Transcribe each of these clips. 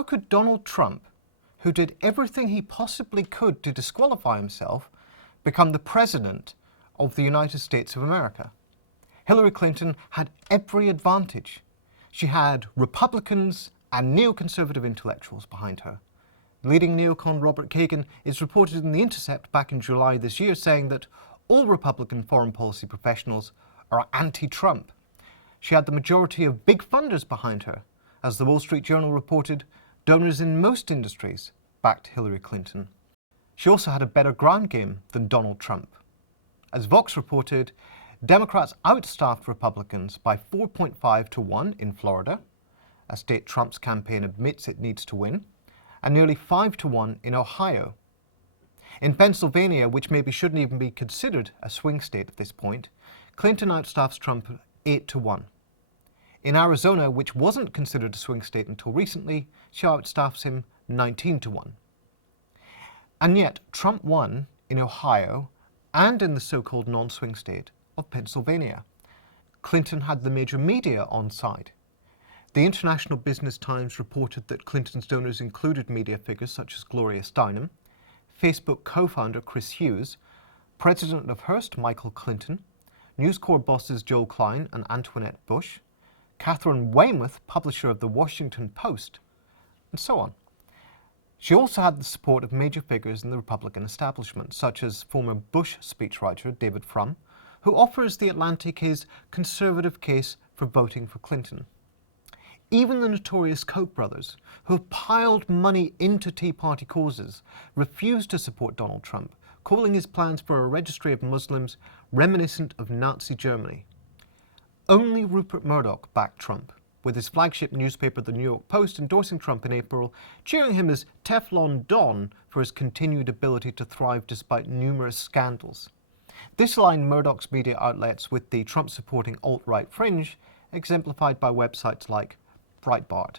how could Donald Trump, who did everything he possibly could to disqualify himself, become the President of the United States of America? Hillary Clinton had every advantage. She had Republicans and neoconservative intellectuals behind her. Leading neocon Robert Kagan is reported in The Intercept back in July this year saying that all Republican foreign policy professionals are anti-Trump. She had the majority of big funders behind her. As the Wall Street Journal reported, donors in most industries backed Hillary Clinton. She also had a better ground game than Donald Trump. As Vox reported, Democrats outstaffed Republicans by 4.5 to 1 in Florida, a state Trump's campaign admits it needs to win, and nearly 5 to 1 in Ohio. In Pennsylvania, which maybe shouldn't even be considered a swing state at this point, Clinton outstaffs Trump 8 to 1. In Arizona, which wasn't considered a swing state until recently, she outstaffs him 19 to 1. And yet, Trump won in Ohio and in the so-called non-swing state of Pennsylvania. Clinton had the major media on side. The International Business Times reported that Clinton's donors included media figures such as Gloria Steinem, Facebook co-founder Chris Hughes, President of Hearst Michael Clinton, News Corps bosses Joel Klein and Antoinette Bush, Katharine Weymouth, publisher of The Washington Post, and so on. She also had the support of major figures in the Republican establishment, such as former Bush speechwriter David FRUM, who offers The Atlantic his conservative case for voting for Clinton. Even the notorious Koch brothers, who have piled money into Tea Party causes, refused to support Donald Trump, calling his plans for a registry of Muslims reminiscent of Nazi Germany. Only Rupert Murdoch backed Trump, with his flagship newspaper, The New York Post, endorsing Trump in April, cheering him as Teflon Don for his continued ability to thrive despite numerous scandals. This aligned Murdoch's media outlets with the Trump-supporting alt-right fringe, exemplified by websites like Breitbart.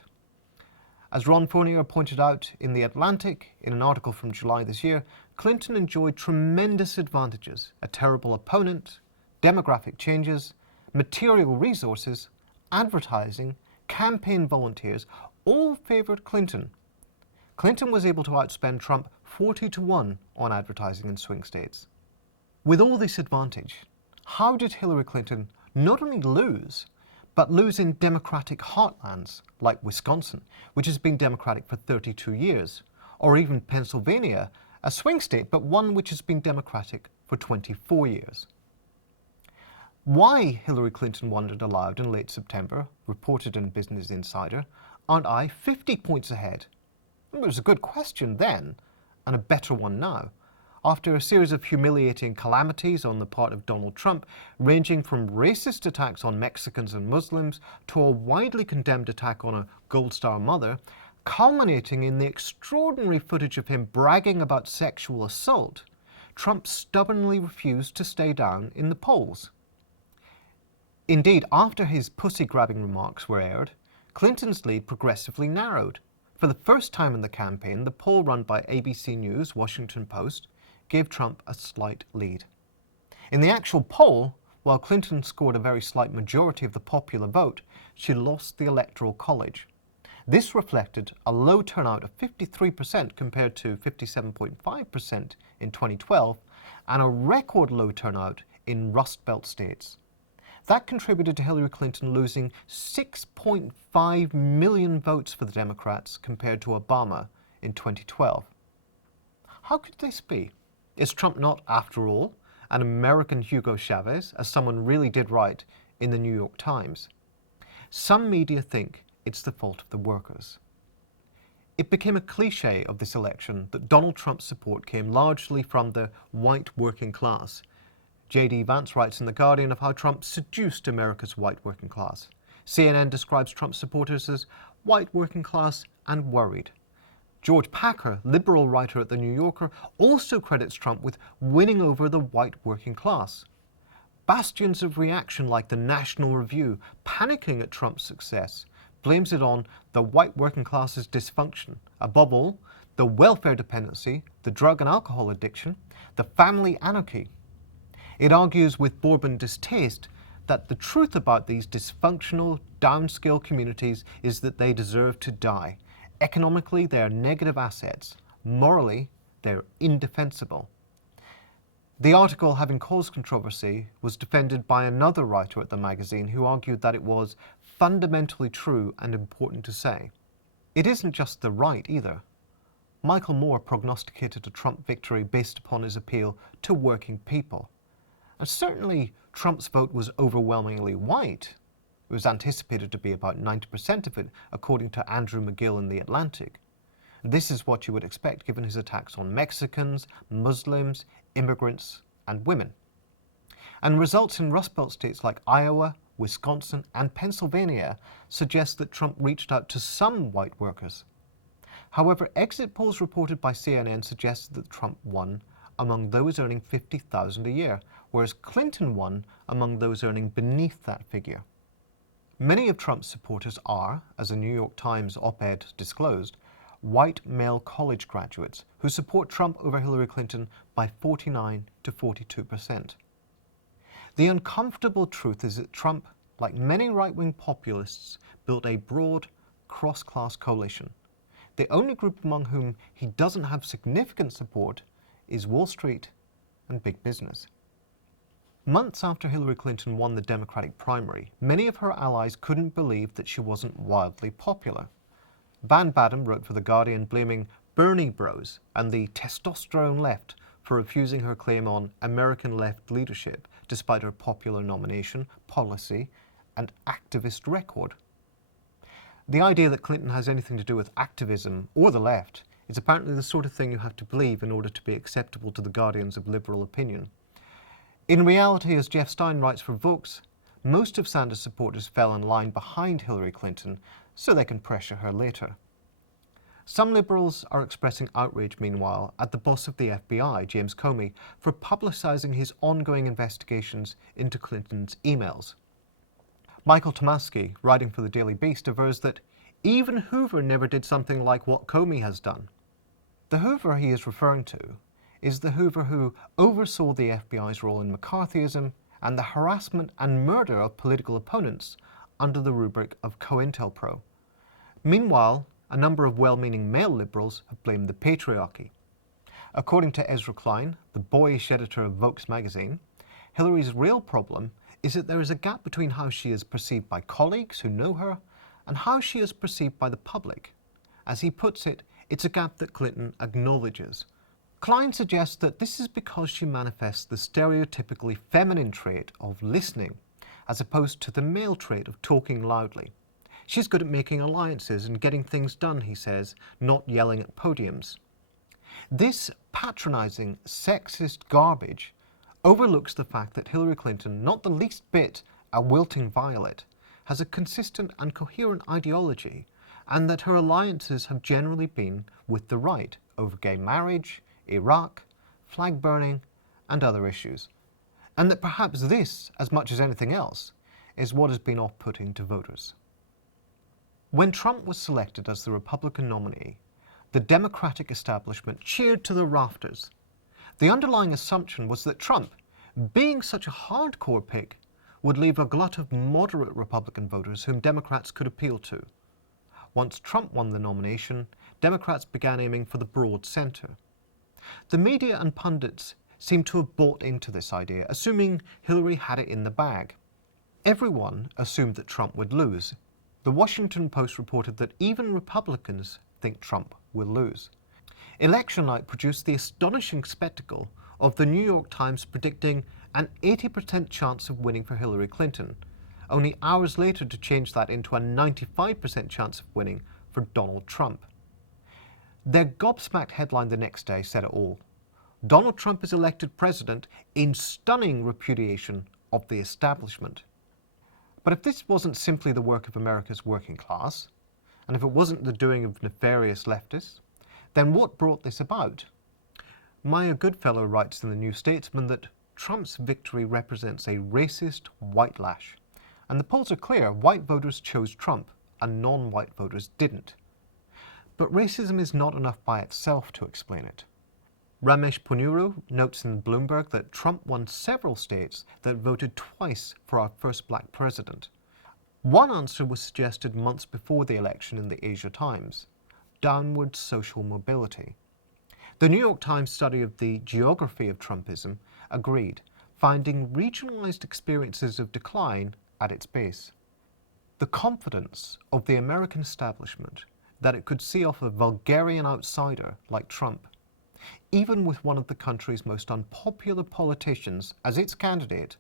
As Ron Fournier pointed out in The Atlantic, in an article from July this year, Clinton enjoyed tremendous advantages: a terrible opponent, demographic changes, material resources, advertising, campaign volunteers, all favored Clinton. Clinton was able to outspend Trump 40 to 1 on advertising in swing states. With all this advantage, how did Hillary Clinton not only lose, but lose in Democratic heartlands like Wisconsin, which has been Democratic for 32 years, or even Pennsylvania, a swing state, but one which has been Democratic for 24 years? Why Hillary Clinton wondered aloud in late September, reported in Business Insider, aren't I 50 points ahead? It was a good question then, and a better one now. After a series of humiliating calamities on the part of Donald Trump, ranging from racist attacks on Mexicans and Muslims to a widely condemned attack on a Gold Star mother, culminating in the extraordinary footage of him bragging about sexual assault, Trump stubbornly refused to stay down in the polls. Indeed, after his pussy-grabbing remarks were aired, Clinton's lead progressively narrowed. For the first time in the campaign, the poll run by ABC News, Washington Post, gave Trump a slight lead. In the actual poll, while Clinton scored a very slight majority of the popular vote, she lost the Electoral College. This reflected a low turnout of 53% compared to 57.5% in 2012, and a record low turnout in Rust Belt states. That contributed to Hillary Clinton losing 6.5 million votes for the Democrats compared to Obama in 2012. How could this be? Is Trump not, after all, an American Hugo Chavez, as someone really did write in the New York Times? Some media think it's the fault of the workers. It became a cliche of this election that Donald Trump's support came largely from the white working class. J.D. Vance writes in The Guardian of how Trump seduced America's white working class. CNN describes Trump's supporters as white working class and worried. George Packer, liberal writer at The New Yorker, also credits Trump with winning over the white working class. Bastions of reaction like the National Review, panicking at Trump's success, blames it on the white working class's dysfunction, above all, the welfare dependency, the drug and alcohol addiction, the family anarchy. It argues with Bourbon distaste that the truth about these dysfunctional, downscale communities is that they deserve to die. Economically, they are negative assets. Morally, they're indefensible. The article, having caused controversy, was defended by another writer at the magazine who argued that it was fundamentally true and important to say. It isn't just the right either. Michael Moore prognosticated a Trump victory based upon his appeal to working people. And certainly Trump's vote was overwhelmingly white. It was anticipated to be about 90% of it, according to Andrew McGill in The Atlantic. This is what you would expect given his attacks on Mexicans, Muslims, immigrants, and women. And results in Rust Belt states like Iowa, Wisconsin, and Pennsylvania suggest that Trump reached out to some white workers. However, exit polls reported by CNN suggested that Trump won among those earning $50,000 a year, whereas Clinton won among those earning beneath that figure. Many of Trump's supporters are, as a New York Times op-ed disclosed, white male college graduates who support Trump over Hillary Clinton by 49 to 42%. The uncomfortable truth is that Trump, like many right-wing populists, built a broad, cross-class coalition. The only group among whom he doesn't have significant support is Wall Street and big business. Months after Hillary Clinton won the Democratic primary, many of her allies couldn't believe that she wasn't wildly popular. Van Baden wrote for The Guardian blaming Bernie Bros and the testosterone left for refusing her claim on American left leadership despite her popular nomination, policy, and activist record. The idea that Clinton has anything to do with activism or the left is apparently the sort of thing you have to believe in order to be acceptable to the guardians of liberal opinion. In reality, as Jeff Stein writes for Vox, most of Sanders' supporters fell in line behind Hillary Clinton so they can pressure her later. Some liberals are expressing outrage, meanwhile, at the boss of the FBI, James Comey, for publicizing his ongoing investigations into Clinton's emails. Michael Tomasky, writing for the Daily Beast, avers that even Hoover never did something like what Comey has done. The Hoover he is referring to is the Hoover who oversaw the FBI's role in McCarthyism and the harassment and murder of political opponents under the rubric of COINTELPRO. Meanwhile, a number of well-meaning male liberals have blamed the patriarchy. According to Ezra Klein, the boyish editor of Vox magazine, Hillary's real problem is that there is a gap between how she is perceived by colleagues who know her and how she is perceived by the public. As he puts it, it's a gap that Clinton acknowledges. Klein suggests that this is because she manifests the stereotypically feminine trait of listening, as opposed to the male trait of talking loudly. She's good at making alliances and getting things done, he says, not yelling at podiums. This patronizing, sexist garbage overlooks the fact that Hillary Clinton, not the least bit a wilting violet, has a consistent and coherent ideology, and that her alliances have generally been with the right over gay marriage, Iraq, flag burning, and other issues. And that perhaps this, as much as anything else, is what has been off-putting to voters. When Trump was selected as the Republican nominee, the Democratic establishment cheered to the rafters. The underlying assumption was that Trump, being such a hardcore pick, would leave a glut of moderate Republican voters whom Democrats could appeal to. Once Trump won the nomination, Democrats began aiming for the broad center. The media and pundits seemed to have bought into this idea, assuming Hillary had it in the bag. Everyone assumed that Trump would lose. The Washington Post reported that even Republicans think Trump will lose. Election night produced the astonishing spectacle of the New York Times predicting an 80% chance of winning for Hillary Clinton, only hours later to change that into a 95% chance of winning for Donald Trump. Their gobsmacked headline the next day said it all. Donald Trump is elected president in stunning repudiation of the establishment. But if this wasn't simply the work of America's working class, and if it wasn't the doing of nefarious leftists, then what brought this about? Maya Goodfellow writes in the New Statesman that Trump's victory represents a racist whitelash. And the polls are clear, white voters chose Trump, and non-white voters didn't. But racism is not enough by itself to explain it. Ramesh Ponnuru notes in Bloomberg that Trump won several states that voted twice for our first black president. One answer was suggested months before the election in the Asia Times. downward social mobility. The New York Times study of the geography of Trumpism agreed, finding regionalized experiences of decline at its base. The confidence of the American establishment that it could see off a vulgarian outsider like Trump, even with one of the country's most unpopular politicians as its candidate,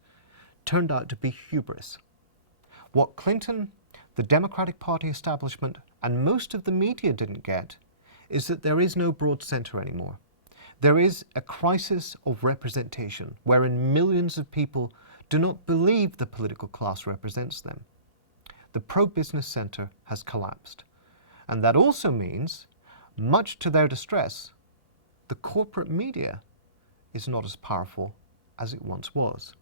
turned out to be hubris. What Clinton, the Democratic Party establishment, and most of the media didn't get is that there is no broad center anymore. There is a crisis of representation wherein millions of people do not believe the political class represents them. The pro-business center has collapsed. And that also means, much to their distress, the corporate media is not as powerful as it once was.